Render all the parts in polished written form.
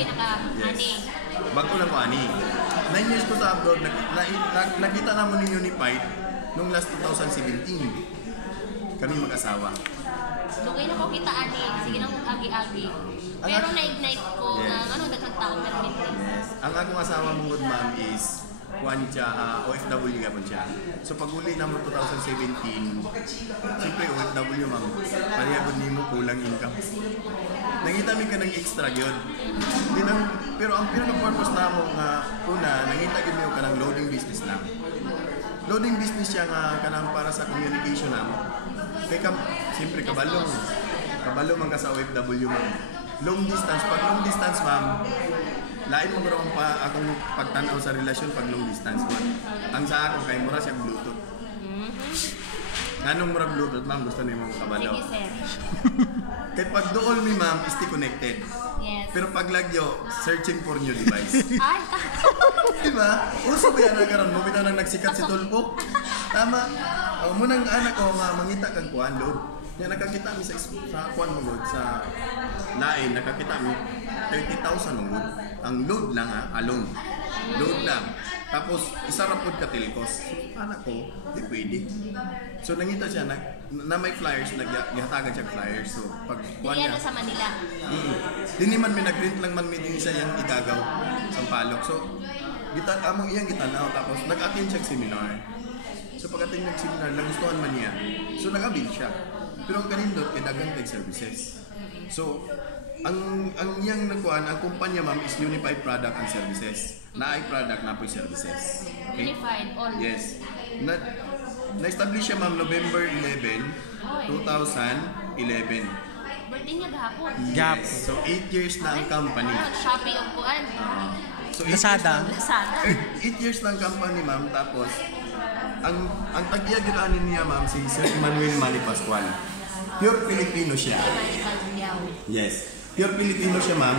kayo naka-ani. Bago lang ko ani. 9 years ko sa abroad, nakita naman ni Unified nung last 2017. Kami mag-asawa. So kayo na ko kita ani, sige nang agi-agi. Pero na-ignite ko na daghang tao permitting. Yes. Ang akong asawa mong good ma'am is kuan siya, OFW nga po siya. So pag uli naman 2017, siyempre OFW ma'am, parehagod nimo kulang income. Nangita mi ka ng extra yun. Pero ang pinaka-purpose na mo nga una, nangita gid mo ka ng loading business lang. Loading business siya nga kanang para sa communication na mo. Kaya siyempre kabalo man ka sa OFW ma'am. Long distance, pag long distance ma'am, lain mo ganoon pa akong pagtanaw sa relasyon pag long distance ma'am. Ang sa ako kay mura siya Bluetooth. Anong mura Bluetooth ma'am, gusto niyo mong kabalo? Sige sir. Kaya pag dool mi ma'am, stay connected. Yes. Pero pag lagyo, searching for new device. Ay, Diba? Uso ba yan na karon mo bitaw nang nagsikat si Tulpo? Tama. Munang anak ko nga mangita kang kuan load. Nya nakakita mi sa kuan mo load sa lain nakakita mi 30,000 mo load. Ang load lang alone. Load lang. Tapos isa ra pod ka telcos. Anak ko, di pwede. So nangita siya na may flyers, naghatagan siya flyers. So pag kuan niya sa Manila. Dini man mi nag-print lang man mi din siya yang igagaw sa Palok. So among iyang gitanaw tapos nag-attend siya seminar. So pag-attend ng seminar, nagustuhan man niya. So nag-avail siya. Pero ang kanindot kay daghang tech services. So ang iyang nakuan, ang kumpanya ma'am is Unified Product and Services. Na ay product na po services. Okay? Unified all. Yes. Na-establish siya ma'am November 11, 2011. Birthday niya gahapon. Yes. So 8 years na ang company. Shopee og kuan. So Lazada. 8 years lang company ma'am, tapos ang tagiyagiraanin niya ma'am si Sir Emmanuel Manny Pascual. Pure Filipino siya. Yes. Pure Filipino siya ma'am.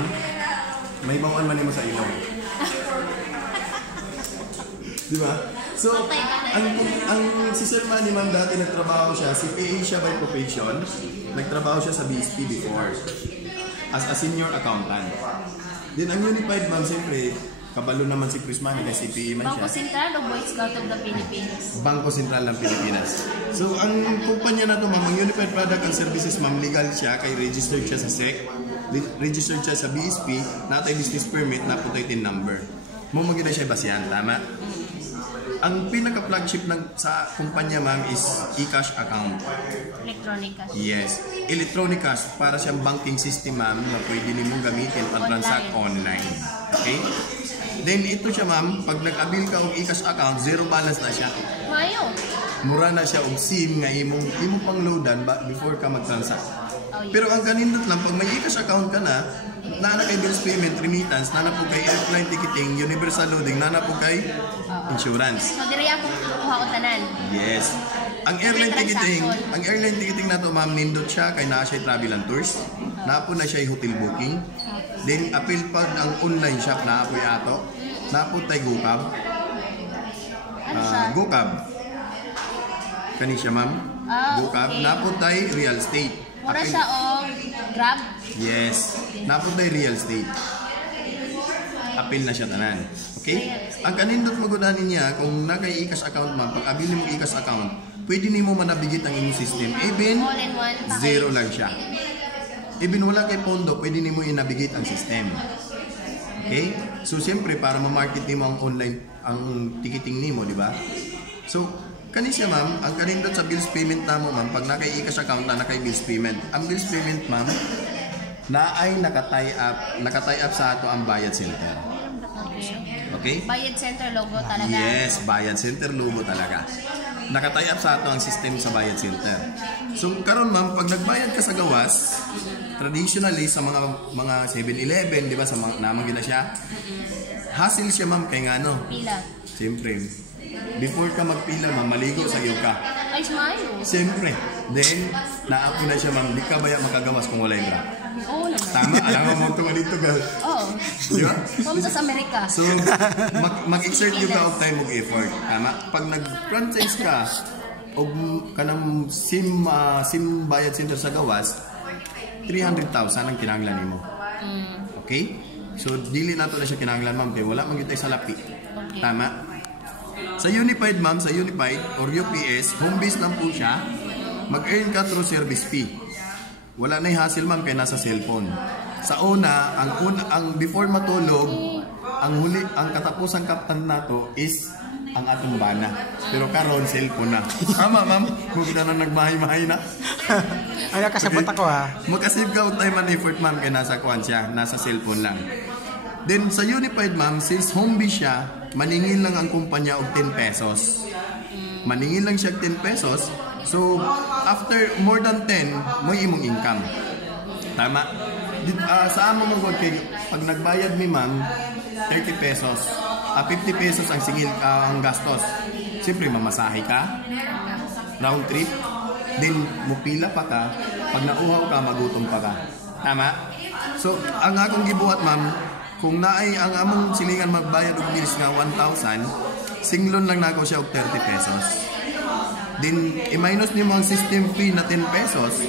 May bawaan man mo sa ilong. Di ba? So, ang si Sir Manny ma'am dati nagtrabaho siya, si PA siya by profession. Nagtrabaho siya sa BSP before as a senior accountant. Then ang Unified ma'am, siyempre, kabalo naman si Chris Manny kasi CPA man siya. Bangko Sentral o Boy Scout of the Philippines? Bangko Sentral ng Pilipinas. So, ang kumpanya na to ma'am, ang Unified Product and Services ma'am, legal siya, kay registered siya sa SEC, registered siya sa BSP, natay business permit, naputay tin number. Mo magina siya basihan, tama? Ang pinaka-flagship sa kumpanya ma'am is e-cash account. Electronic cash. Yes. Electronic cash para siyang banking system ma'am na pwede nimong gamitin pag transact online. Okay? Then ito siya ma'am, pag nag-avail ka og e-cash account, zero balance na siya. Mayo. Mura na siya og SIM nga imong pang-loadan before ka mag-transact. Pero ang kanindot lang, pag may e-cash account ka na kay bills payment, remittance, nana po kay airline ticketing, universal loading, nana po kay insurance. So diri ako kuha ko tanan. Yes. Ang airline ticketing na to ma'am, nindot siya kay naa siya travel and tours. Naa po na siya hotel booking. Then appeal pag ang online shop naa po ato. Naa po tay GoCab. GoCab. Kani siya ma'am. GoCab. Okay. Naa po tay real estate. Mura siya o Grab? Yes. Napunta yung real estate. Appeal na siya tanan. Okay? Ang kanindot magudanin niya, kung nakay e-cash account man, pag abili mo e-cash account, pwede nimo manabigit ang inyong system. Even All in one zero lang siya. Even wala kay pondo, pwede nimo inabigit ang system. Okay? So, siyempre, para ma-market nimo ang online, ang ticketing nimo, di ba? So, kani siya ma'am, ang kanindot sa bills payment namo ma'am, pag nakay e-cash account na nakay bills payment. Ang bills payment ma'am, na ay naka-tie up sa ato ang Bayad Center. Okay? Bayad Center logo talaga. Yes, Bayad Center logo talaga. Naka-tie up sa ato ang system sa Bayad Center. So karon ma'am, pag nagbayad ka sa gawas, traditionally sa mga 7-Eleven, di ba, sa mga namang gina siya, hassle siya ma'am kay ngano. Pila. Siyempre, before ka magpila ma'am, maligo sa iyo ka. Ay, smile. Siyempre. Then, naapo na siya ma'am, di ka ba makagawas kung wala yung bra? Oo naman. Tama, alam mo ito nga dito girl. Oo. Di ba? Pumunta sa Amerika. So, mag-exert yung ka of time og effort. Tama? Pag nag-franchise ka, o kanang SIM Bayad Center sa gawas, 300,000 ang kinahanglan nimo. Okay? So dili nato na siya kinahanglan ma'am kay wala man gyud tay salapi. Okay. Tama? Sa Unified ma'am, sa Unified or UPS, home base lang po siya. Mag-earn ka through service fee. Wala na hassle ma'am kay nasa cellphone. Sa una, ang before matulog, ang katapusang kaptan nato is ang atong bana. Pero karon cellphone na. Tama ma'am, kung na nagmahay-mahay na. Ay, kasabot ako ha. Mag-save ka og time and effort ma'am kay nasa kuan siya, nasa cellphone lang. Then sa Unified ma'am, since home base siya, maningil lang ang kumpanya og 10 pesos. Maningil lang siya 10 pesos. So after more than 10, mo imong income. Tama? Sa amo mo kay pag nagbayad mi ma'am 30 pesos. 50 pesos ang singil ang gastos. Siyempre mamasahe ka. Round trip. Then mupila pa ka. Pag nauhaw ka, magutom pa ka. Tama? So ang akong gibuhat ma'am, kung naay ang among silingan magbayad og bills nga 1,000, singlon lang nako siya og 30 pesos. Then i-minus nimo ang system fee na 10 pesos,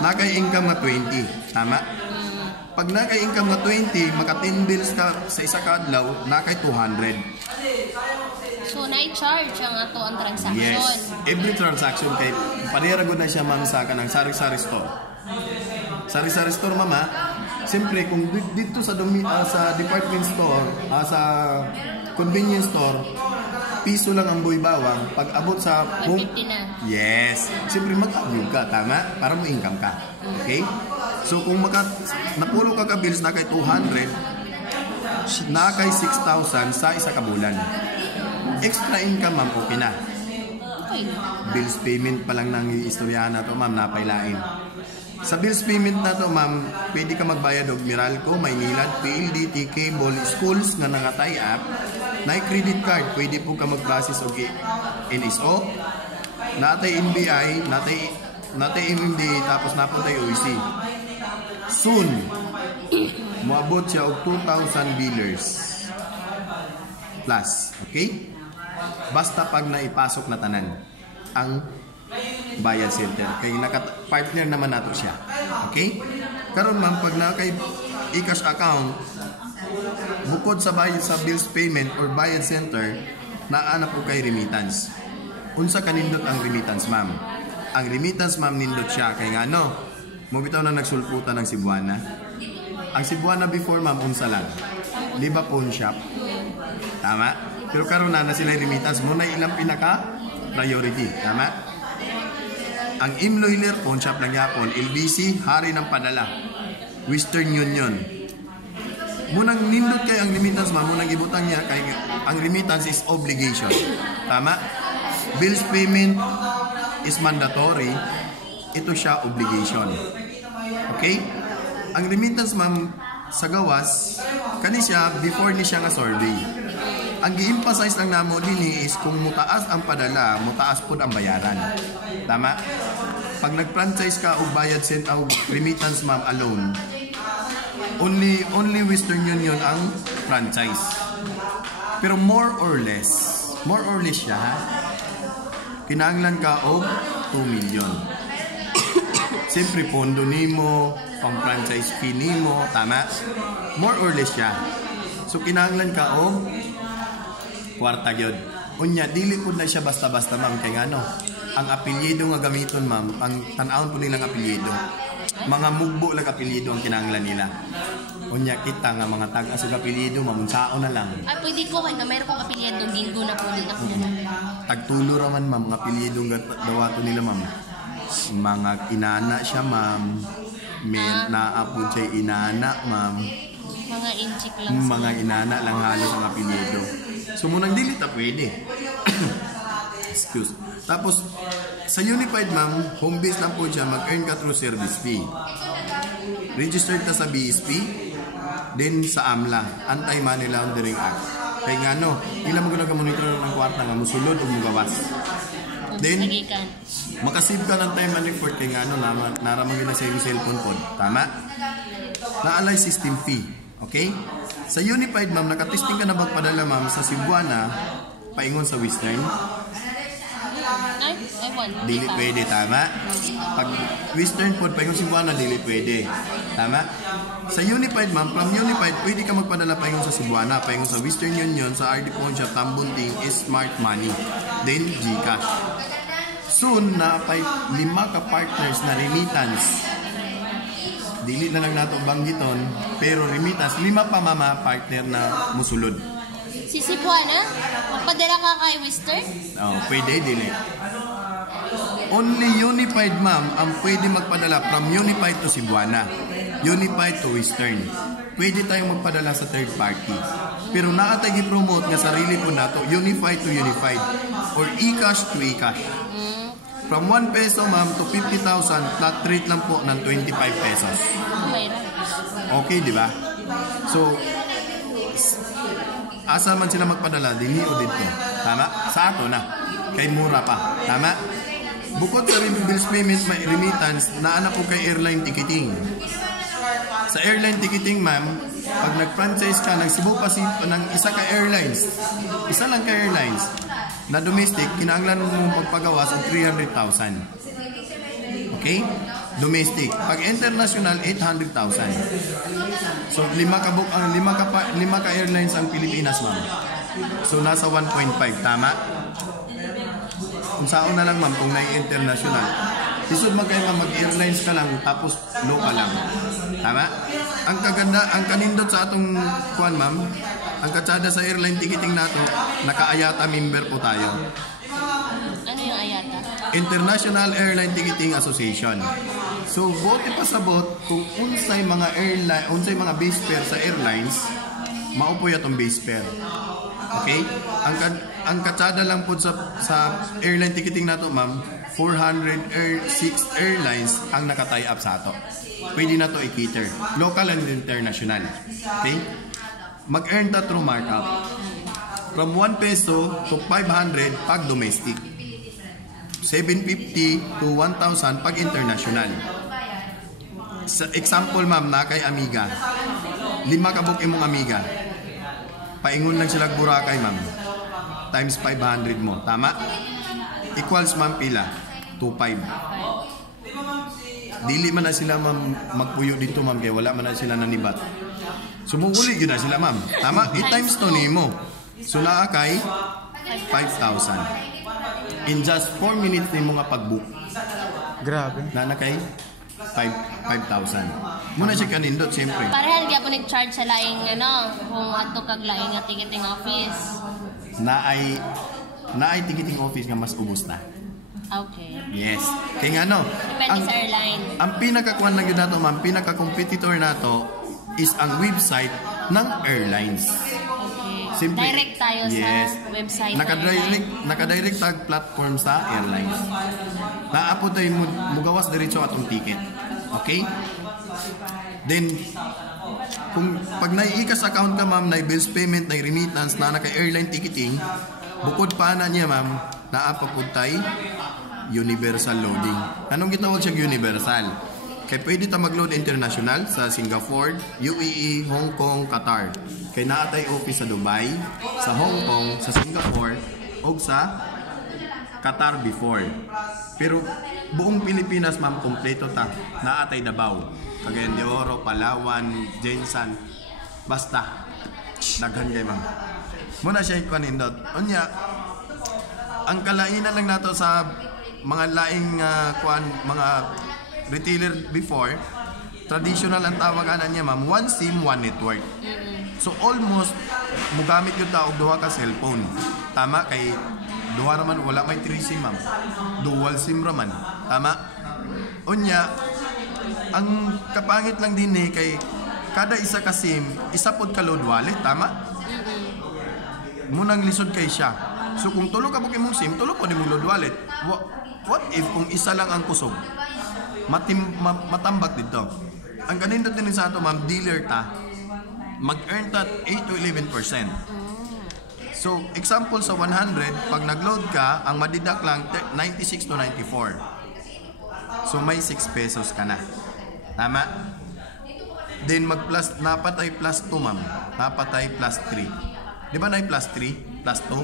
nakay income na 20. Tama? Pag nakay income na 20, maka 10 bills ka sa isa ka adlaw, nakay 200. So na-charge ang ato ang transaction. Yes. Every transaction kay panira gud na siya ma'am sa kanang sari-sari store. Sari-sari store mama, siyempre kung dito sa department store, sa convenience store, piso lang ang buy bawang. Pag abot sa home, 150 na. yes. Siyempre mag-abuse ka, tama? Para mo income ka. Okay? So kung napulo ka bills na kay 200, na kay 6,000 sa isa ka bulan. Extra income ma'am, okay na. Okay. Bills payment pa lang nang istoryahan na to ma'am, napailain. Sa bills payment na to ma'am, pwede ka magbayad og Meralco, Maynilad, PLDT, cable, schools nga nangatay app. Na credit card, pwede po ka mag-process og NSO. Natay NBI, natay MMD, tapos napuntay OEC. Soon, moabot siya og 2,000 billers plus. Okay? Basta pag naipasok na tanan ang bayad center. Kaya partner naman nato siya. Okay? Karon ma'am, pag na kay e-cash account, bukod sa bayad sa bills payment or bayad center, naana po kay remittance. Unsa kanindot ang remittance ma'am? Ang remittance ma'am nindot siya kay ngano? Mo bitaw na nagsulputan ng Cebuana. Ang Cebuana before ma'am unsa lang? Di ba pawn shop? Tama? Pero karon na sila remittance mo na ilang pinaka priority. Tama? Ang Imloiler pawn shop lang yapon, LBC hari ng padala. Western Union. Munang nindot kay ang remittance ma'am, munang ibutang niya kay ang remittance is obligation. Tama? Bills payment is mandatory. Ito siya obligation. Okay? Ang remittance ma'am sa gawas, kani siya before ni siya nga survey. Ang gi-emphasize lang namo dinhi is kung mutaas ang padala, mutaas pud ang bayaran. Tama? Pag nag-franchise ka og bayad sent og remittance ma'am alone, only Western Union ang franchise. Pero more or less siya ha? Kinahanglan ka og 2 million. Siyempre pondo nimo, pang franchise fee nimo, tama? More or less siya. So kinahanglan ka og kwarta gyud. Unya dili pud na siya basta-basta ma'am kay ngano. Ang apelyido nga gamiton ma'am, ang tan-awon pud nilang apelyido. Mga mugbo lang apelyido ang kinahanglan nila. Unya kita nga mga tag-asog apelyido mamunsaon na lang. Ay pwede ko kay mayroon kong apelyido Gingo na pwede na kuno. Tagtulo raman ma'am mga apelyido dawato nila ma'am. Mga inana siya ma'am. May naapod siya inana ma'am. Mga inchik lang. Mga inana lang halos ang apelyido. So munang dili ta pwede. Excuse. Tapos sa Unified ma'am, home base lang po siya, mag-earn ka through service fee. Registered ka sa BSP, then sa AMLA, Anti-Money Laundering Act. Kaya nga no, ilang mo monitor ng kwarta nga musulod o mugawas. Then, makasave ka ng time and effort kaya nga no, naramang yun na sa iyong cellphone po. Tama? Naalay system fee. Okay? Sa Unified ma'am, nakatesting ka na magpadala ma'am sa Cebuana, paingon sa Western. Ay, ewan. Dili pa. pwede, tama? Pag Western food, paingon Cebuana, dili pwede. Tama? Sa Unified, ma'am, from Unified, pwede ka magpadala paingon sa Cebuana, paingon sa Western Union, sa RD Poncha, Tambunting, Smart Money, then GCash. Soon, na 5 ka partners na remittance. Dili na lang nato banggiton, pero remittance, 5 pa mama partner na musulod. Si Cebuana, magpadala ka kay Western? Oh, pwede, dili. Only Unified, ma'am, ang pwede magpadala from Unified to Cebuana. Unified to Western. Pwede tayong magpadala sa third party. Pero naatay gi-promote nga sarili po nato, Unified to Unified. Or e-cash to e-cash. From 1 peso, ma'am, to 50,000, flat rate lang po ng 25 pesos. Okay, di ba? So, asal man sila magpadala, dili o dito. Tama? Sa ato na. Kay mura pa. Tama? Bukod sa bills payment, may remittance, naana po kay airline ticketing. Sa airline ticketing, ma'am, pag nag-franchise ka, nagsibo pa ng isa ka airlines. Isa lang ka airlines. Na domestic, kinahanglan mo magpagawa sa 300,000. Okay? Domestic. Pag international, 800,000. So, 5 ka airlines ang Pilipinas, ma'am. So, nasa 1.5. Tama? Kung saan na lang, ma'am, kung na-international. Isod mag-airlines ka lang, tapos local lang. Tama? Ang kaganda, ang kanindot sa atong kuan, ma'am, ang katsada sa airline ticketing nato, naka-AYATA member po tayo. Ano yung AYATA? International Airline Ticketing Association. So, bote pa sabot kung unsay mga airline, unsay mga base fare sa airlines, maupo atong base fare. Okay? Ang katsada lang po sa airline ticketing nato, ma'am, 406 airlines ang naka-tie up sa ato. Pwede na to i-cater. Local and international. Okay? Mag-earn ta through markup. From 1 peso to 500 pag domestic. 750 to 1,000 pag international. Sa example, ma'am, na kay Amiga. 5 ka book imong Amiga. Paingon lang sila Boracay, ma'am. Times 500 mo. Tama? Equals, ma'am, pila? 2.5. Dili man na sila, ma'am, magpuyo dito, ma'am, kaya wala man na sila nanibat. Sumuguli yun na sila, ma'am. Tama? I-times to nimo. So, kay 5,000. In just 4 minutes nimo nga pag-book. Grabe. Na kay 5,000. Muna siya kanindot, siyempre. Parehan di ako nag-charge sa laing, kung ato kag laing nga ticketing office. Naay ticketing office nga mas ubos na. Okay. Yes. Kaya nga, Depende sa airline. Ang pinakakuan lang yun nato, ma'am, pinaka-competitor nato is ang website ng airlines. Okay. Simple. Direct tayo Yes. sa website. Naka-direct tag platform sa airlines. Naapo tayo mugawas diretso atong ticket. Okay? Then, kung pag nai-ikas account ka, ma'am, na bills payment, na remittance, na naka-airline ticketing, bukod pa na niya, ma'am, naapa po tayo universal loading. Anong gitawag siya universal? Kaya pwede ta mag-load international sa Singapore, UAE, Hong Kong, Qatar. Kaya naatay office sa Dubai, sa Hong Kong, sa Singapore, o sa Qatar before. Pero buong Pilipinas, ma'am, kompleto ta. Naatay Davao, Cagayan de Oro, Palawan, Jensan. Basta. Daghan kay, ma'am. Muna siya ikanindot. Unya, ang kalainan lang nato sa mga laing mga retailer before, traditional ang tawagan niya, ma'am, one SIM, one network. So almost mugamit yung tao duha ka cellphone. Tama? Kay duha naman, wala may 3 SIM, ma'am. Dual SIM raman. Tama? Unya, ang kapangit lang din kay kada isa ka SIM, isa pod ka load wallet. Tama? Munang lisod kay siya. So kung tulo ka po mong SIM, tulo po ni mong load wallet. What if kung isa lang ang kusog? Matambak dito. Ang kanindot din sa ato, ma'am, dealer ta, mag-earn ta 8 to 11%. So, example sa 100, pag nag-load ka, ang madidak lang 96 to 94. So, may 6 pesos ka na. Tama? Then, mag-plus, napatay plus 2, ma'am. Napatay plus 3. Di ba na plus 3? Plus 2?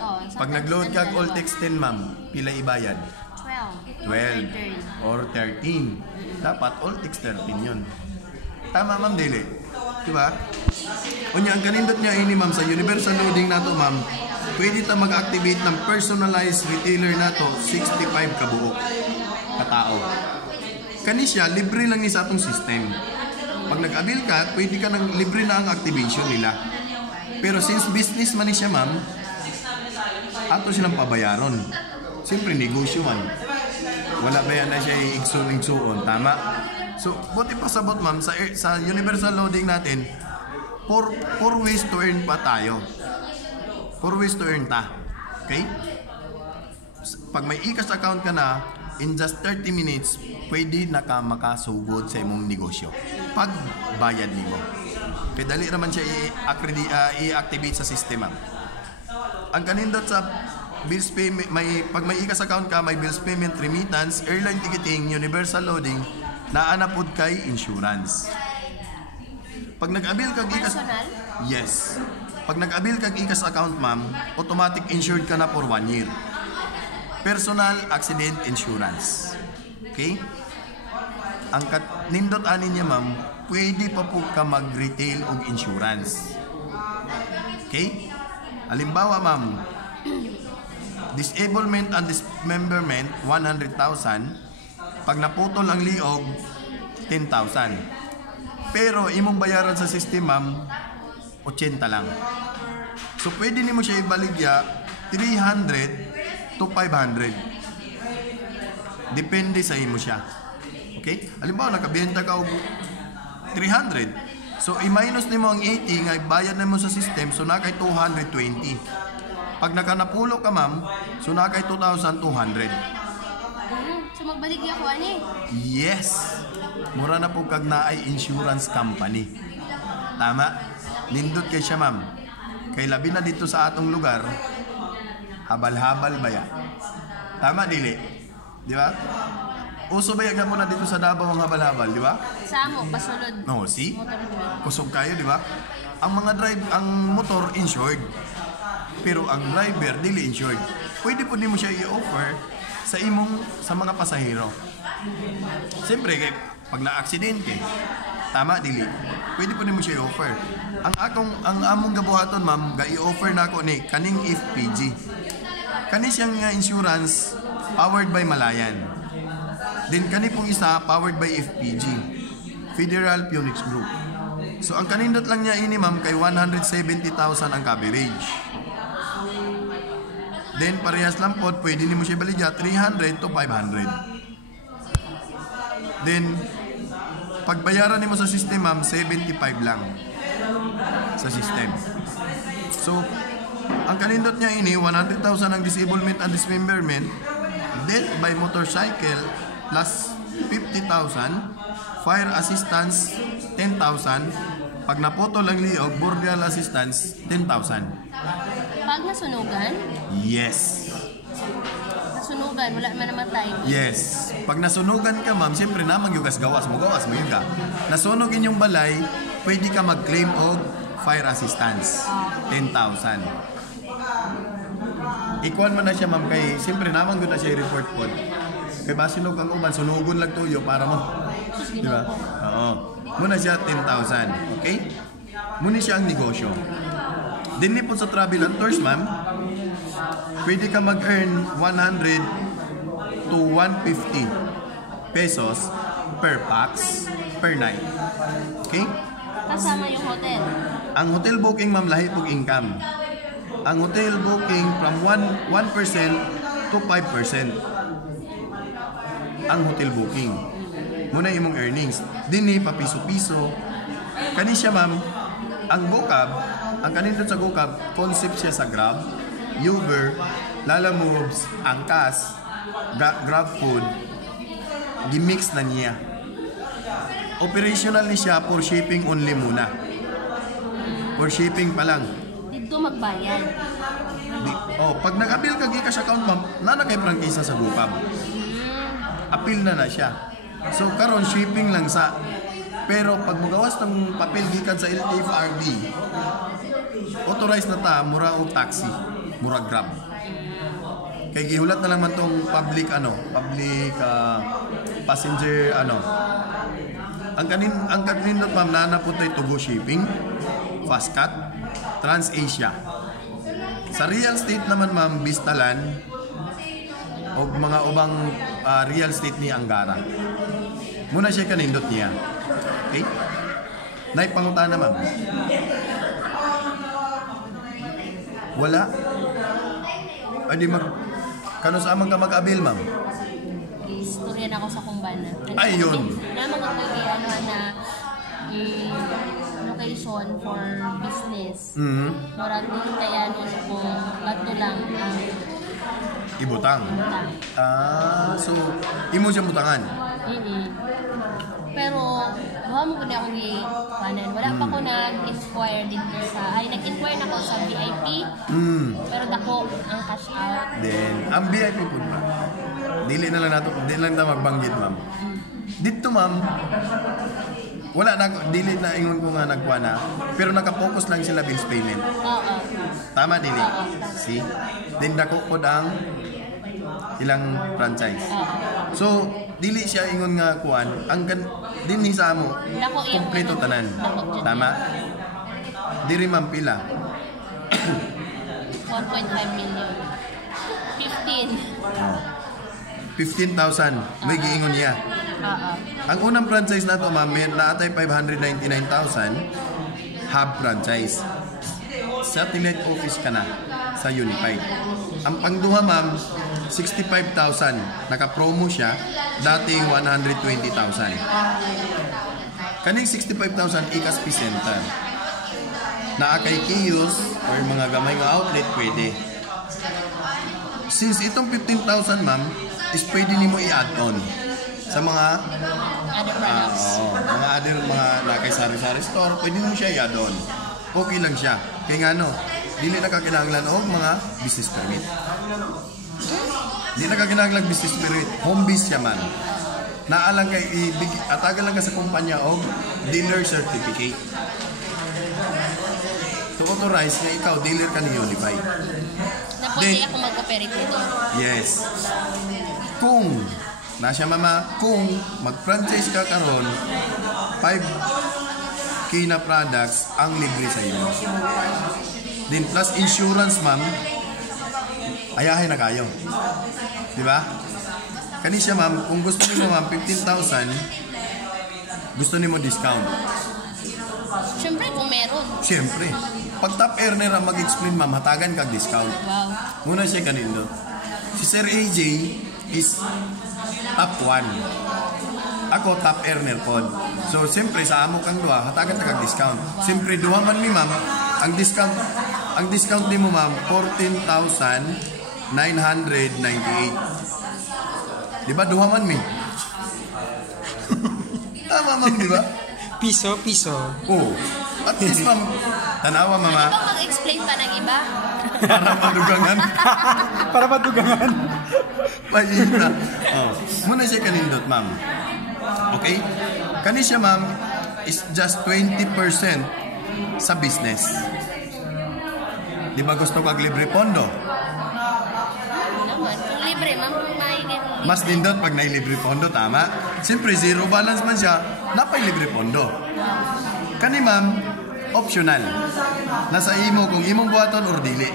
Oh, Pag nag-load ka all text 10 ma'am, pila ibayad? 12 or 13. Dapat all text 13 yun. Tama ma'am Dili? Diba? Unya, ang kanindot niya ini ma'am sa universal loading nato ma'am, pwede ta mag-activate ng personalized retailer nato 65 kabuok katao. Kani siya, libre lang ni sa atong system. Pag nag-avail ka, pwede ka nang libre na ang activation nila. Pero since business man ni siya ma'am, ato silang pabayaron. Siyempre, negosyo man. Wala ba yan na siya igsoon, tama? So, buti pa sabot ma'am, sa universal loading natin, 4 ways to earn pa tayo. 4 ways to earn ta. Okay? Pag may e-cash account ka na, in just 30 minutes, pwede na ka makasugod sa imong negosyo. Pag bayad nimo. Kaya dali naman siya i-activate sa sistema. Ang kanindot sa bills payment, pag may e-cash account ka, may bills payment, remittance, airline ticketing, universal loading, naanapod kay insurance. Pag nag-avail kag e-cash, yes. Pag nag-avail kag e-cash account ma'am, automatic insured ka na for 1 year. Personal accident insurance. Okay? Ang nindot ani niya ma'am, pwede pa po ka mag-retail og insurance. Okay? Halimbawa ma'am, disablement and dismemberment 100,000, pag naputol ang liog 10,000. Pero imong bayaran sa system ma'am 80 lang. So pwede nimo siya ibaligya 300 to 500. Depende sa imo siya. Okay? Halimbawa nakabenta ka og 300. So i-minus nimo ang 80 nga bayad nimo sa system, so na kay 220. Pag nakanapulo ka ma'am, so na kay 2,200. So magbaligya ko ani? Yes. Mura na po kag naay insurance company. Tama? Nindot kay siya ma'am. Kay labi na dito sa atong lugar, habal-habal ba ya? Tama dili? Di ba? Uso ba yaga mo na dito sa Davao ang habal-habal, di ba? Samo, pasulod. No, see? Kusog kayo, di ba? Ang ang motor insured. Pero ang driver dili insured. Pwede po mo siya i-offer sa mga pasahero. Siyempre, pag na-aksidente, tama dili. Pwede po mo siya i-offer. Ang among gabuhaton ma'am, ga-i-offer na ako ni kaning FPG. Kani siyang insurance powered by Malayan. Then kani pong isa powered by FPG, Federal Phoenix Group. So ang kanindot lang niya ini ma'am kay 170,000 ang coverage. Then parehas lang po, pwede nimo siya baligya 300 to 500. Then pagbayaran nimo sa system ma'am 75 lang sa system. So ang kanindot niya ini 100,000 ang disablement and dismemberment, death by motorcycle plus 50,000, fire assistance 10,000, pag naputol ang liog, burial assistance 10,000. Pag nasunugan? Yes. Nasunugan, wala man namatay. Yes. Pag nasunugan ka ma'am, siyempre naman yung gawas mo yun ka. Nasunog inyong balay, pwede ka mag-claim og fire assistance 10,000. Ikuan man na siya ma'am kay siyempre naman gud na siya i-report po. Kay basinog ang uban sunugon lang tuyo para mo. Di ba? Oo. Muna siya 10,000. Okay? Muna siya ang negosyo. Dinli po sa travel and tours ma'am, pwede ka mag-earn 100 to 150 pesos per pax per night. Okay? Kasama yung hotel. Ang hotel booking ma'am lahi pug income. Ang hotel booking from 1% to 5%. Ang hotel booking. Muna imong earnings. Dinhi pa piso-piso. Kani siya ma'am, ang GoCab, ang kanindot sa GoCab, concept siya sa Grab, Uber, Lala Moves, Angkas, Grab Food, gimix na niya. Operational ni siya for shipping only muna. For shipping pa lang. Dito magbayad. Pag nag-appeal ka GCash account ma'am, na kay prangkisa sa GoCab. Appeal na siya. So karon shipping lang sa. Pero pag magawas ng papel gikan sa LTFRB, authorized na ta mura og taxi, mura Grab. Kay gihulat na lang man tong public passenger Ang kanindot ma'am na po ito Tugo Shipping, Fastcat, TransAsia. Sa real estate naman ma'am, Vistalan o mga ubang real estate ni Angara. Muna siya kanindot niya. Okay? Naipangutana ma'am. Wala. Adi kano sa amang ka mag-abil ma'am? Istorya na ako sa kumbana. Ayun. Naman ako na location for business. Murag din kaya nun kung bato lang ang ibutang. utang. So imo siya butangan. Pero buha mo ko na akong i-panan. Wala pa ko nag-inquire dito nag-inquire na ako sa VIP. Pero dako ang cash out. Then, ang VIP po ba? Dili na lang na magbanggit ma'am. Dito ma'am, dili na ingon ko nga nagkuha na, pero nakapokus lang sila bills payment. Oo. Tama dili? See? Then dako po ang ilang franchise. So, dili siya ingon nga kuan, din ni sa mo, kompleto tanan. Tama? Diri ma'am pila? 1.5 million. 15,000 may giingon niya. Ang unang franchise na to ma'am, naatay 599,000 hub franchise. Satellite office ka na sa Unified. Ang pangduha ma'am, 65,000. Naka-promo siya, dati 120,000. Kaning 65,000 ikaspi center. Naa kay kiosk or mga gamay nga outlet pwede. Since itong 15,000 ma'am, is pwede nimo i-add-on sa mga Other products. mga nakay sari-sari store, pwede mo siya i-add-on. Okay lang siya. Kaya nga dili na kakinahanglan og mga business permit. Dili na kakinahanglan business permit. Home base siya man. Naalang kay atagan lang ka sa kumpanya og dealer certificate. To authorize na ikaw dealer ka ni Unified. Na pwede ako mag-operate dito. Yes. Kung mag-franchise ka karon, 5K na products ang libre sa iyo. Then plus insurance ma'am, ayahin na kayo. Di ba? Kani siya ma'am, kung gusto niyo ma'am 15,000, gusto niyo discount. Siyempre kung meron. Siyempre. Pag top earner ang mag-explain ma'am, hatagan kag discount. Wow. Muna siya kanino. Si Sir AJ is top 1. Ako top earner pod. So siyempre sa amo kang duha, hatagan ta kag discount. Siyempre duha man mi ma'am, ang discount nimo ma'am 14,998. Di ba duha man mi? Tama ma'am, di ba? Piso. Oh. At least ma'am, tanawa mama. Ano ba mag-explain pa ng iba? Para madugangan. Para madugangan. Pahita. Muna siya kanindot, ma'am. Okay? Kani siya, ma'am, is just 20% sa business. Di ba gusto kag libre pondo? Naman. Kung libre, maigit. Mas nindot pag nailibre pondo, tama? Siyempre, zero balance man siya, napay libre pondo. Kani, ma'am, optional. Nasa imo kung imong buhaton or dili.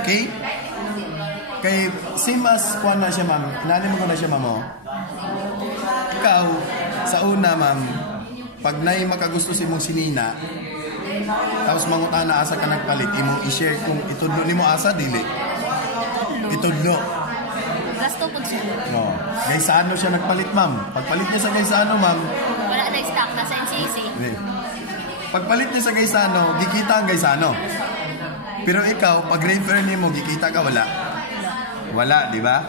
Okay? Kay same as kuan na siya ma'am. Inanin mo ko na siya ma'am. Ikaw sa una ma'am, pag nay makagusto si mong sinina, tapos mangutana asa ka nagpalit, imo i-share kung itudlo nimo asa dili. Itudlo. Gasto pag sunod. No. Gaysano siya nagpalit ma'am. Pagpalit niya sa Gaysano ma'am, Wala na stock na sa NCC. pagpalit niya sa Gaysano, gikita ang Gaysano. Pero ikaw, pag refer nimo gikita ka wala. Wala, di ba?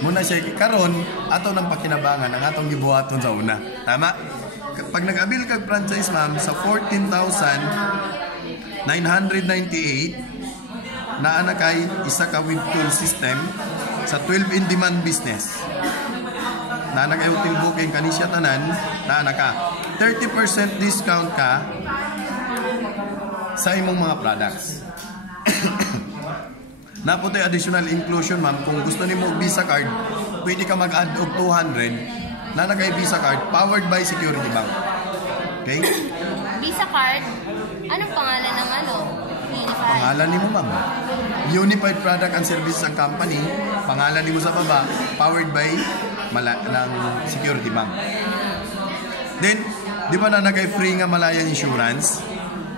Muna siya karon ato nang pakinabangan ang atong gibuhaton sa una. Tama? Pag nag-abil kag franchise ma'am sa 14,998 naa na kay isa ka with tool system sa 12 in demand business. Naa na kay hotel booking kanisya tanan, naa na ka 30% discount ka sa imong mga products. Napo tay additional inclusion ma'am, kung gusto nimo og Visa card, pwede ka mag-add og 200 na nagay Visa card powered by Security Bank. Okay? Visa card, anong pangalan ng ano? Unified. Pangalan nimo ma'am. Unified Product and Services ang company. Pangalan nimo sa baba, powered by ng Security Bank. Then, di ba na nagay free nga Malaya Insurance?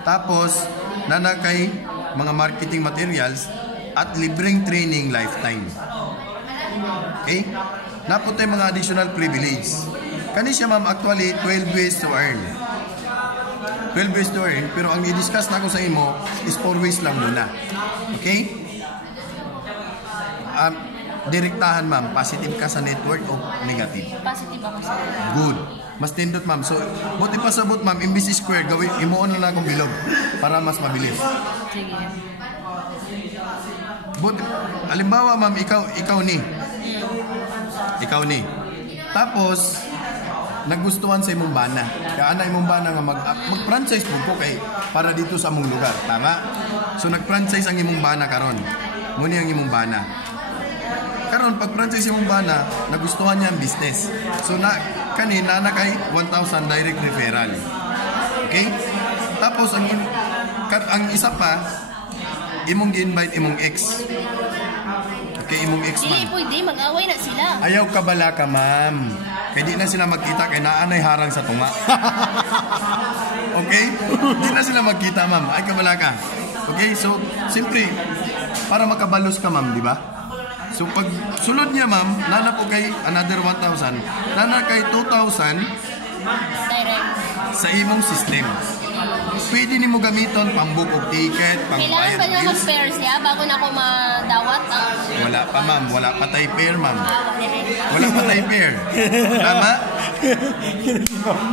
Tapos, na nagay mga marketing materials at libreng training lifetime. Okay? Naputay mga additional privilege. Kani siya ma'am actually 12 ways to earn. 12 ways to earn, pero ang i-discuss na ko sa imo is 4 ways lang muna. Okay? Direktahan ma'am, positive ka sa network o negative? Positive ako sa Good. Mas tindot ma'am. So, buti pa sabot ma'am, imbis square, gawin, imuon na akong bilog para mas mabilis. Sige. Buti, halimbawa ma'am, ikaw ni. Tapos, nagustuhan sa imong bana. Kaya ana imong bana nga mag-franchise po kay para dito sa among lugar. Tama? So, nag-franchise ang imong bana karon. Muni ang imong bana. Karon pag franchise imong bana, nagustuhan niya ang business. So kanina na kay 1,000 direct referral. Okay? Tapos ang isa pa imong gi-invite imong ex. Okay, imong ex man. Dili pwede mag-away na sila. Ayaw ka bala ka, ma'am. Kaya di na sila magkita kay naanay harang sa tunga. Okay? Di na sila magkita, ma'am. Ay ka bala ka. Okay? So, siyempre, para makabalos ka, ma'am, di ba? So pag sulod niya ma'am, nana po kay another 1,000, nana kay 2,000 Direct. sa imong system. Pwede nimo gamiton pambook og ticket, Kailangan pangbayad pa niya bills. mag-pair siya bago na ako madawat. Wala pa ma'am, wala pa tay pair ma'am. Wala. Wala pa tay pair. Tama?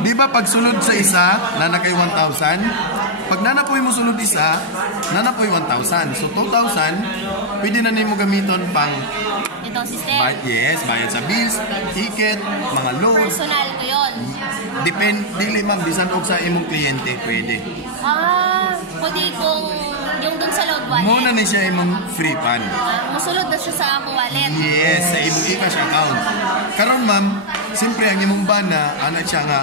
Di ba pag sunod sa isa, nana kay 1,000? Pag nana po mo sunod isa, nana po 1,000. So 2,000, pwede na nimo gamiton pang Itong system. bayad sa bills, ticket, mga loans. Personal ko yun. Dili ma'am, bisan og sa imong kliyente, pwede. Pwede kung yung dun sa load wallet. Muna na siya imong free fund. Musulod na siya sa akong wallet. Yes, sa imong e-cash account. Karon ma'am, siyempre ang imong bana, ana siya nga,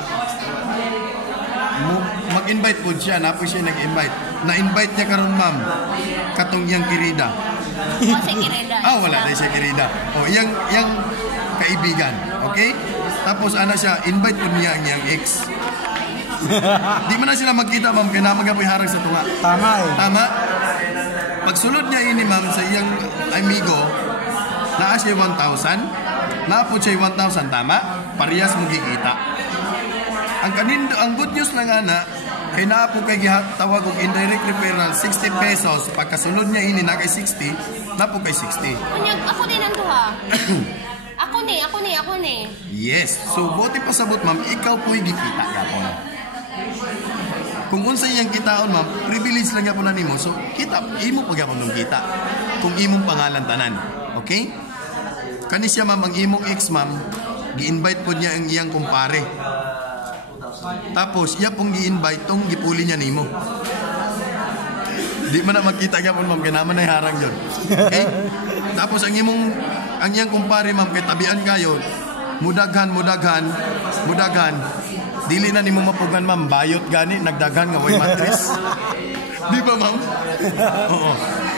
mag-invite po siya, na po siya nag-invite. Na-invite niya karon ma'am, katong iyang kirida. Kasi kireda. Wala na siya kirida. Iyang kaibigan, okay? Tapos ana siya, invite po niya ang iyang ex. Di man na sila magkita ma'am, kaya naman nga po harang sa tunga. Tama eh. Tama? Pagsulod niya ini ma'am sa iyang amigo, naa siya 1,000, naapod siya 1,000, tama? Parehas mo gikita. Ang good news lang ana, kay naapod kay tawag og indirect referral 60 pesos, pagkasunod niya ini na kay 60, naapod kay 60. Ako din ang duha. Ako ni. Yes. So, buti pa sabot ma'am, ikaw po'y gikita gapon. Kung unsa iyang kitaon ma'am, privilege lang gapon na nimo. So, imo pa gapon ng kita. Kung imong pangalan tanan. Okay? Kani siya ma'am, ang imong ex ma'am, gi-invite po niya ang iyang kumpare. Tapos, iya pong gi-invite tong gipuli niya nimo. Di man na magkita gapon ma'am, kaya naman ay harang yun. Okay? Tapos, ang iyang kumpare ma'am, kay tabian kayo, mudaghan. Dili na nimo mapugan ma'am, bayot gani, nagdaghan nga way mattress. Di ba ma'am? Oo.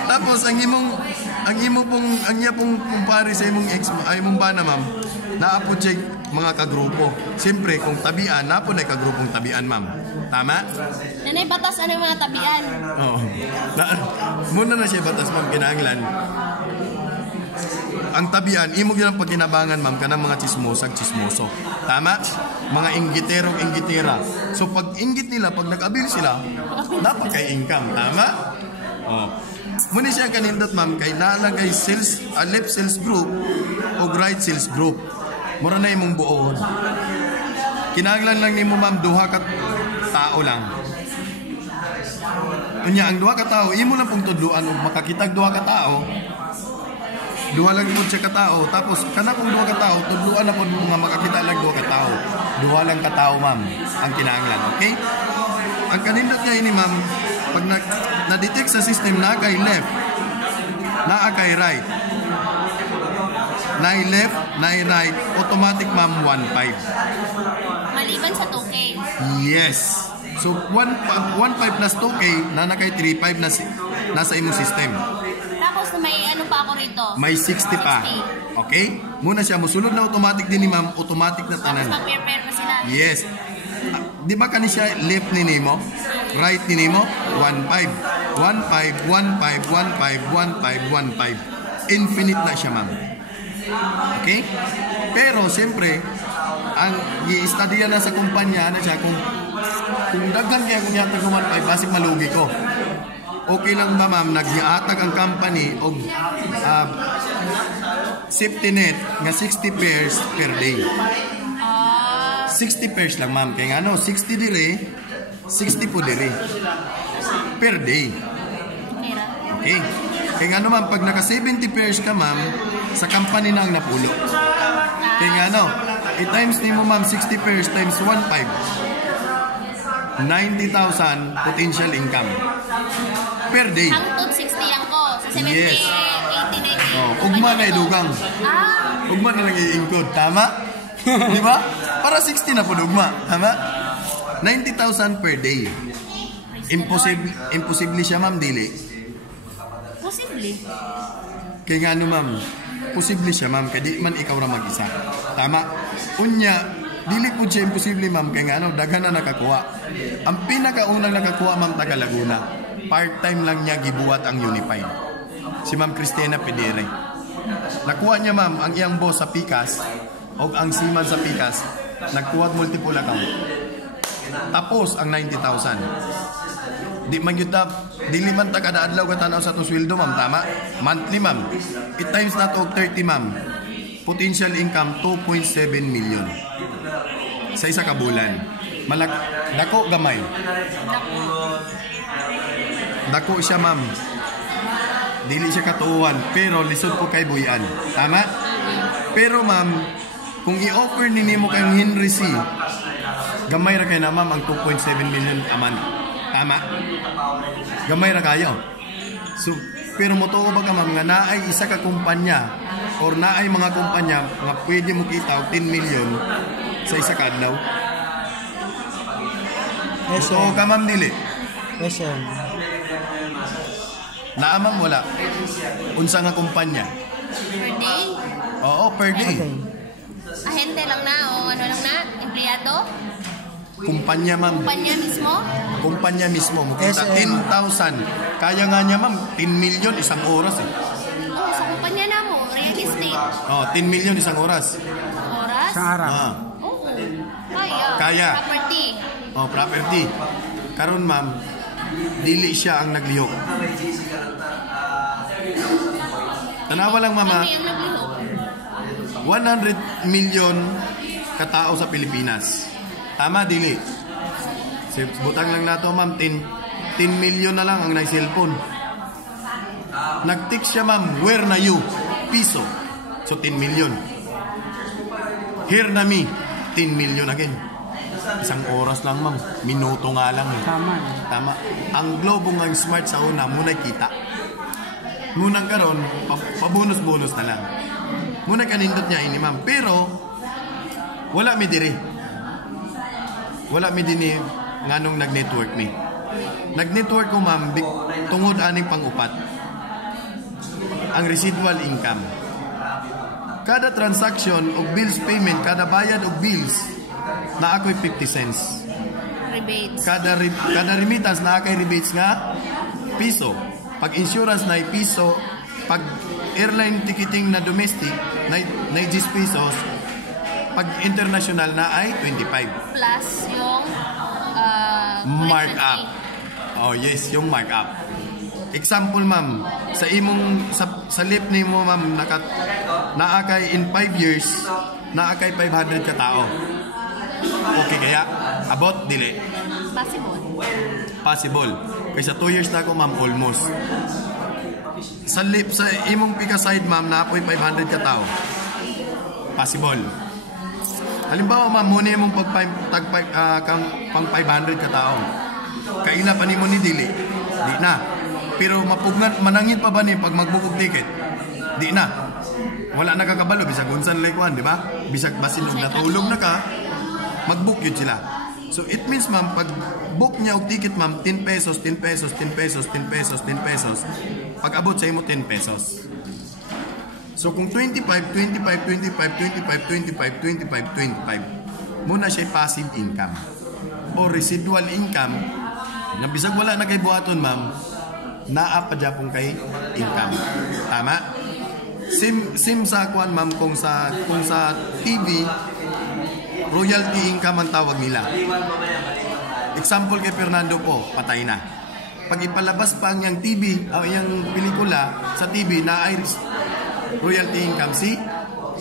Tapos ang iya pong kumpare sa imong ex, ay imong bana ma'am, naapod siya mga kagrupo. Siyempre, kung tabian, naapod ay kagrupong tabian ma'am. Tama? Nanay batas ano yung mga tabian. Oo. Muna na siya batas ma'am, kinahanglan. Ang tabian, imo gyud ang pagkinabangan ma'am kanang mga chismoso. Tama? Mga inggitera. So pag inggit nila, pag nag-abil sila, napakay income. Tama? Muna siya kanindot ma'am kay naalagay sales, left sales group o right sales group. Mura na imong buon. Kinahanglan lang nimo ma'am duha ka tao lang. Unya ang duha ka tao, imo lang pong tudluan og makakitag duha ka tao. Duha lang po siya katao. Tapos, kana kung duha katao, tudluan na po mga makakita lang duha katao. Duha lang katao, ma'am, ang kinahanglan. Okay? Ang kanindot niya ini, ma'am, pag na-detect sa system na kay left, naa kay right. Nay left, nay right, automatic ma'am 1.5. Maliban sa 2K. Yes. So 1.5 plus 2K na kay 3.5 na nasa imong system. Tapos may ano pa ako rito? May 60 pa. Okay? Muna siya musulod na automatic din ni ma'am, automatic na tanan. Tapos mag-pair na sila. Yes. Di ba kani siya left ni nimo? Right ni nimo? 1.5. 1.5, 1.5, 1.5, 1.5, 1.5. Infinite na siya, ma'am. Okay? Pero, siyempre, ang i-study na sa kumpanya na siya, kung daghan kaya kung yatag 1.5, basig malugi ko. Okay lang ba, ma'am, nag-iatag ang company o safety net nga 60 pairs per day. 60 pairs lang, ma'am. Kaya ano, 60 dire, 60 po dire. Per day. Okay. Kaya ano, ma'am, pag naka 70 pairs ka, ma'am, sa company na ang napulo. Kaya ano, i-times ni mo, ma'am, 60 pairs times 1.5. 90,000 potential income. Per day. Hangtod 60 lang ko. Sa 70, Yes. 80, 90. Oh, ugma na idugang. Ugma na lang i-include. Tama? Di ba? Para 60 na po ugma. Tama? 90,000 per day. Imposible siya, ma'am, dili. Posible. Kaya nga ano, ma'am, posible siya, ma'am, kaya di man ikaw na mag-isa. Tama? Unya, dili po siya imposible, ma'am, kaya nga ano, daghan na nakakuha. Ang pinakaunang nakakuha, ma'am, taga Laguna. Part-time lang niya gibuhat ang Unified. Si Ma'am Cristina Pedere. Nakuha niya, ma'am, ang iyang boss sa Pikas o ang seaman sa Pikas, nagkuha multiple account. Tapos ang 90,000. Di man yun dili man ta kada adlaw ka tanaw sa itong sweldo, ma'am, tama? Monthly, ma'am. It times na to 30, ma'am. Potential income 2.7 million. Sa isa ka bulan. Dako gamay. Dako siya, ma'am. Dili siya katuuhan, pero lisod po kay buyan. Tama? Pero, ma'am, kung i-offer ni mo kayong Henry C, gamay ra kayo na, ma'am, ang 2.7 million a month. Tama? Gamay ra kayo. So, pero motuo ba ka, ma'am, nga naay isa ka kumpanya or naay mga kumpanya nga pwede mo kita og 10 million sa isa ka adlaw? Motuo ka, ma'am, dili? Yes, sir. Naamang wala. Unsa nga kumpanya? Per day? Oo, per day. Ahente lang na o ano lang na? Empleyado? Kumpanya, ma'am. Kumpanya mismo? Kumpanya mismo. Mukita SM. 10,000. Kaya nga niya, ma'am, 10 million isang oras eh. Oo, sa kumpanya na mo. Real estate. Oh, 10 million isang oras. Oras? Sa araw. Ah. Oo. Kaya. Kaya. Property. Oh, property. Karon, ma'am, dili siya ang naglihok. Tanawa lang, mama. Ano yung naglihok? 100 million katao sa Pilipinas. Tama, dili. Butang lang nato, ma'am, 10 million na lang ang nag-cellphone. Nag-text siya, ma'am, where na you? Piso. So, 10 million. Here na me. 10 million again. Isang oras lang, ma'am. Minuto nga lang. Eh. Tama. Tama. Ang globo ng smart sa una, muna kita. Munang karon, pabonus-bonus na lang. Muna kanindot niya ini, ma'am. Pero, wala mi diri. Wala mi din nganong nag-network mi. Nag-network ko, ma'am, tungod aning pangupat. Ang residual income. Kada transaction o bills payment, kada bayad o bills, na ako'y 50 cents. Rebates. Kada remittance na ako'y rebates nga piso. Pag insurance na piso, pag airline ticketing na domestic na 10 pesos, pag international na ay 25. Plus yung Markup. Oh yes, yung markup. Example, ma'am, sa imong sa lip ni mo, ma'am, naakay in 5 years, naakay 500 ka tao. Okay kaya? About dili? Possible. Possible. Kaysa 2 years na ako, ma'am, almost. Sa imong pika side, ma'am, naapoy 500 ka tao. Possible. Halimbawa, ma'am, muna mong pang 500 ka tao. Kaila pa ni mo ni dili. Di na. Pero mapugnat manangin pa ba ni pag magbukog ticket? Di na. Wala na kakabalo bisag unsan laikwan, di ba? Bisag basin og natulog na ka, mag-book yun sila. So it means ma'am, pag book niya og ticket ma'am, 10 pesos, 10 pesos, 10 pesos, 10 pesos, 10 pesos. Pag abot sa imo 10 pesos. So kung 25, 25, 25, 25, 25, 25, 25, muna siya passive income o residual income na bisag wala na kay buhaton ma'am, naa pa dya pong kay income. Tama? Sim sa kwan ma'am kung sa TV, royalty income ang tawag nila. Example kay Fernando po, patay na. Pag ipalabas pa ang yung TV, o yung pelikula sa TV na ay royalty income si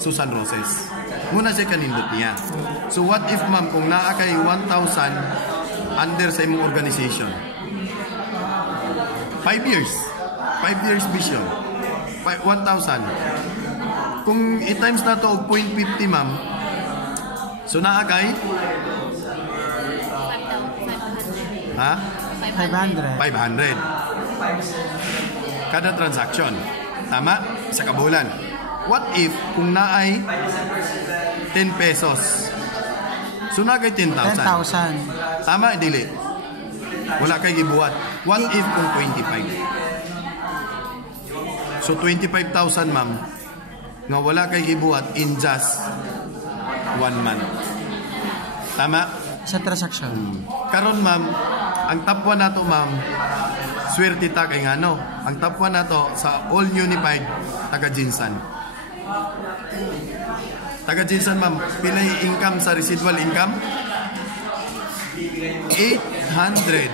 Susan Roses. Muna siya kanindot niya. So what if ma'am, kung naa kay 1,000 under sa imong organization? 5 years. 5 years vision. 1,000. Kung i-times na to og 0.50 ma'am, so naa kay 500. ha? 500. 500 kada transaction. Tama? Sa kabulan. What if kung naay 10 pesos? So na kay 10,000. 10,000. Tama, dili. Wala kay gibuhat. What if kung 25? So 25,000 ma'am nga wala kay gibuhat in just 1 month. Tama? Sa transaction. Karon ma'am, ang top 1 nato ma'am, swerte ta kay ngano. Ang top 1 nato sa All Unified taga Jinsan. Taga Jinsan ma'am, pilay income sa residual income? 800,000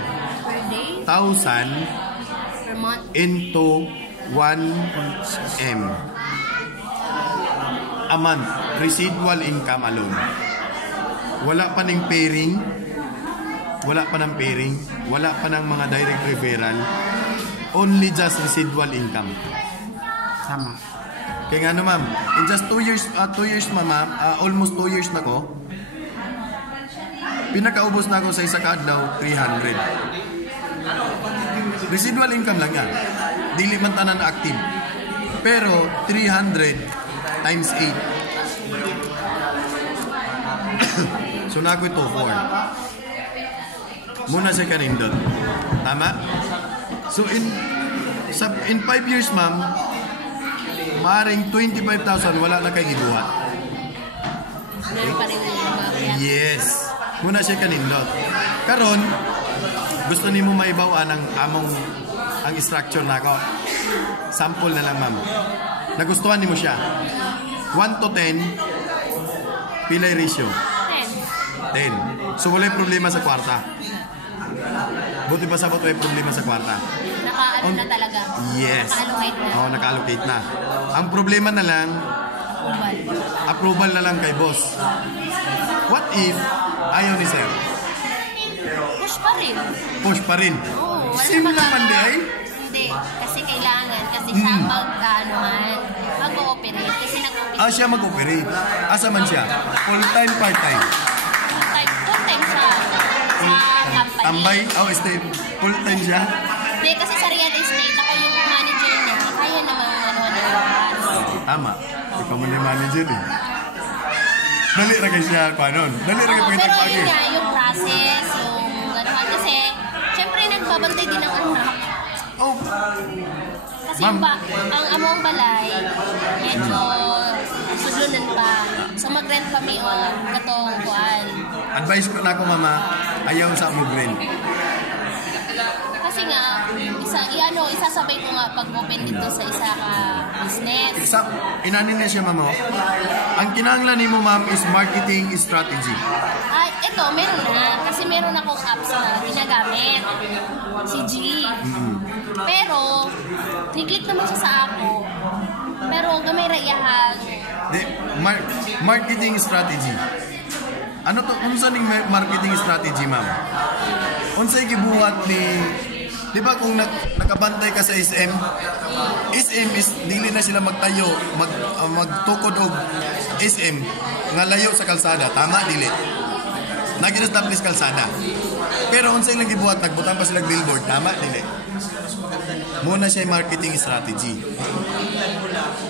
Per month. into 1M a month. Residual income alone. Wala pa ng pairing, wala pa ng pairing, wala pa ng mga direct referral, only just residual income. Tama. Kaya nga ma'am, in just 2 years, mama, almost 2 years na ko, pinakaubos na ako sa isa kaadlaw, 300. Residual income lang yan. Dili man tanan na active. Pero 300 times 8. So na ako ito 4. Muna siya kanindot. Tama? So in 5 years ma'am, maaaring 25,000 wala na kay gibuhat. Meron pa rin yung mga Yes. Muna siya kanindot. Karon, gusto nimo maibaw ang among ang structure nako. Sample na lang ma'am. Nagustuhan nimo siya. 1 to 10 pilay ratio. 10. So wala problema sa kwarta. Buti pa sa may problema sa kwarta. naka-ano na talaga. Yes. Naka-allocate na. Oo, naka-allocate na. Ang problema na lang, approval na lang kay boss. What if ayaw ni sir? Push pa rin. Push pa rin. Oo, wala Sim naman naman di ay? Hindi. Kasi kailangan. Kasi siya mag-ooperate. Kasi nag-ooperate. Siya mag-operate. Asa man siya? Full-time, part-time? Full-time siya. Sa company. Tambay? Full-time siya? Hindi, kasi sa real estate, ako yung manager niya. Kaya naman Tama. Ikaw mo na yung manager eh. Dali ra kay siya, paano? Dali ra kay pero pagpagi. yun nga, yung process, yung gano'n. Kasi, syempre, nagbabantay din ng anak. Oh, Kasi Ma'am. ang among balay, medyo sudlunan pa. So mag-rent kami o katong kuan. advice ko na ako, mama, ayaw sa mag-rent. Kasi nga, isasabay ko nga pag-open dito sa isa ka business. Inanin na siya, mama. Ang kinahanglan ni mo, ma'am, is marketing strategy. Ito, meron na. Kasi meron akong apps na ginagamit. Si G. Pero, ni-click naman siya sa ako. Pero, gamay rayahan. Marketing strategy. Ano to? Unsa ning marketing strategy, ma'am? Unsay gibuhat ni, di ba kung nakabantay ka sa SM? SM is dili na sila magtayo, magtukod og SM nga layo sa kalsada. Tama dili? nag-establish kalsada. Pero unsay lang gibuhat, nagbutang pa sila billboard, tama dili. Muna siya marketing strategy.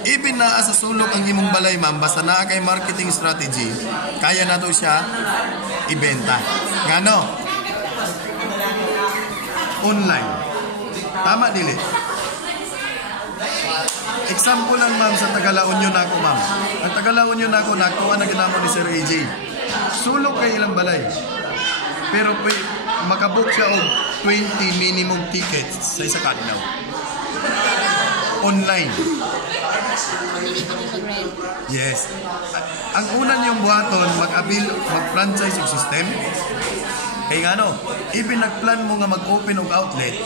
Even na sa sulok ang imong balay ma'am, basta naa kay marketing strategy, kaya na to siya ibenta. Ngano? Online. Tama dili. Example lang ma'am sa Tagala Union ako ma'am. Ang Tagala Union ako nakuha na ginamo ni Sir AJ. Sulok kay ilang balay. Pero makabook siya og 20 minimum tickets sa isa kadlaw. Online. Yes. Ang una niyong buhaton, mag-franchise yung system. Kaya nga no, even nagplan mo nga mag-open og outlet,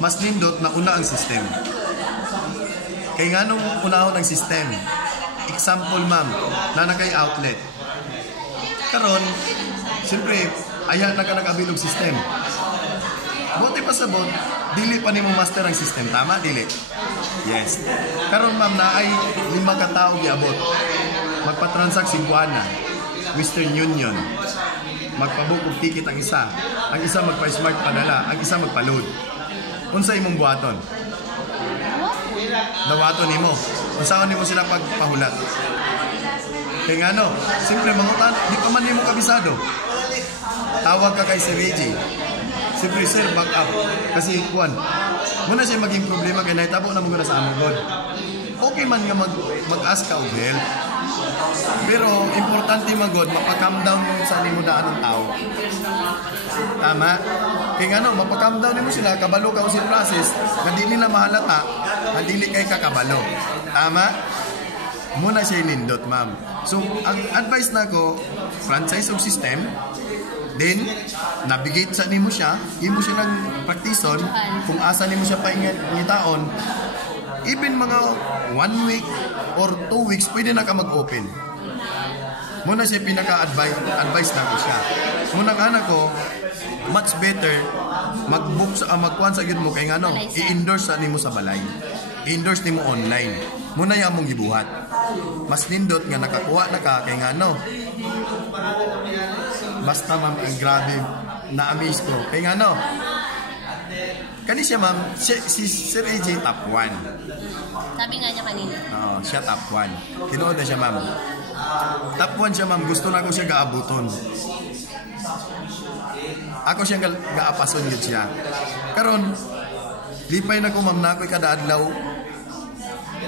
mas nindot na una ang system. Kaya nga nung unahon ang system. Example ma'am, na nakay outlet. Karon, siyempre, ayan na ka nag-abilog system. Buti pa sa bot, dili pa nimo master ang system. Tama, dili? Yes. Karon ma'am, na ay 5 ka tao giabot. Magpa-transact 5 na. Western Union. Magpabook og ticket ang isa. Ang isa magpa-smart padala. Ang isa magpa-load. Unsa imong buhaton? Dawaton nimo. Unsaon nimo sila pagpahulat? Kaya nga no, siyempre mangutan, di pa man nimo kabisado. Tawag ka kay Sir Reggie. Siyempre sir, back up. Kasi kuan, muna siya maging problema kaya nahitabo na mga sa among God. Okay man nga mag-ask ka og help. Pero importante magod, mapag-calm down mo sa nimo daan ng tao. Tama? Kaya nga no, mapag-calm down nimo sila, kabalo ka sa process, na di nila mahalata, na dili kay kakabalo. Tama? Muna siya nindot, ma'am. So, ang advice na ko, franchise of system, then, navigate sa nimo siya, imo siya ng praktison, kung asa nimo siya paingitaon, even mga 1 week or 2 weeks, pwede na ka mag-open. Muna siya pinaka-advice na ko siya. Munang anak ko, much better mag-book sa magkuhan sa yun mo kay ano, i-endorse sa nimo sa balay. I-endorse nimo online. Muna yung among gibuhat. Mas nindot nga nakakuha na ka kay ano. Basta ma'am, ang grabe na-amaze ko. Kay ano, kani siya ma'am, si Sir AJ top 1. Sabi nga niya kanina. Oo, siya top 1. Tinuod na siya ma'am. Top 1 siya ma'am, gusto na ko siya gaabuton. Ako siya gaapason yun siya. Karon, lipay na ko ma'am na ako'y kada adlaw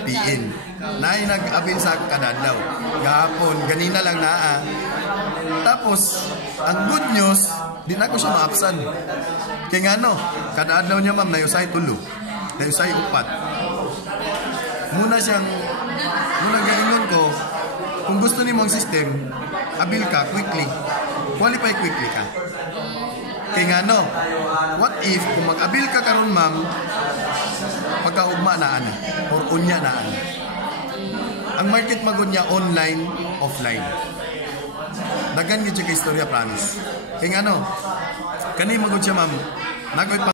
PN. Naay nag-abil sa ako kada adlaw. Gahapon, ganina lang naa. Tapos, ang good news, di na ko siya maapsan. Kaya nga no, kada adlaw niya ma'am, nayusay 3, nayusay 4. Muna gaingon ko, kung gusto ni mong system, abil ka quickly. Qualify quickly ka. Kaya nga no, what if, kung mag-abil ka karon ma'am, pagkaugma na ana, or unya na ana. Ang market magod niya online, offline. Dagan gyud siya ka istorya, promise. Kaya nga no, kani magod siya ma'am, nagoy